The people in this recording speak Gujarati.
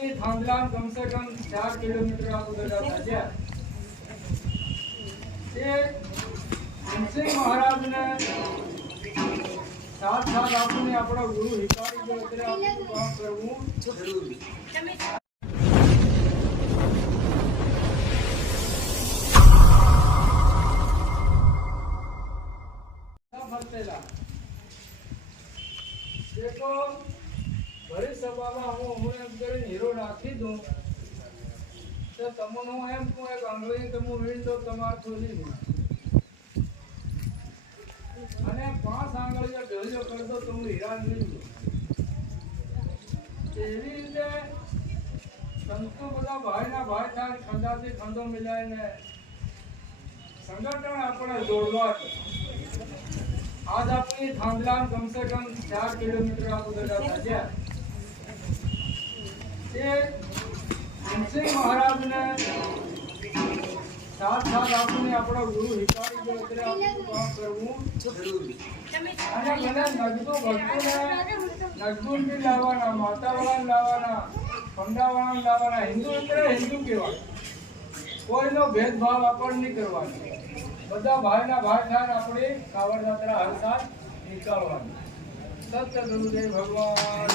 आपकी थांदलाम कम से कम 4 किलोमीटर आप उधर जाता ये सिंह महाराज ने साथ साथ आपने अपना गुरु हिकारी जो उतरे आपको काम करવું જરૂરી देखो भरी सभा में हूँ हूँ एम कर हीरो नाखी दूँ तो तमनो एम को एक अंगली तमु वीण तो तमार थोड़ी नहीं अने 5 आंगळीઓ ઢળ્યો કર દો તો હું હીરા નહીં લઉં એવી રીતે સંતો બધા ભાઈના ભાઈ થાય ખંડાથી ખંડો મિલાઈને સંગઠન આપણે જોડવા आज अपनी थांदलाम कम से कम 4 किलोमीटर आप उधर जाता ये सिंह महाराज ने साथ साथ आपने अपना गुरु हिकारी जो उतरे आपको काम करવું જરૂરી અને મને નગદો ભક્તોને નગદુન બી લાવવાના માતાવાળાને લાવવાના પંડાવાળાને લાવવાના હિન્દુ ઉતરે હિન્દુ કહેવાય કોઈનો ભેદભાવ આપણે નહીં કરવાનો બધા ભાઈના ભાઈ થાય આપણે કાવડ યાત્રા હર સાલ નીકળવાની સત્ય ગુરુદેવ ભગવાન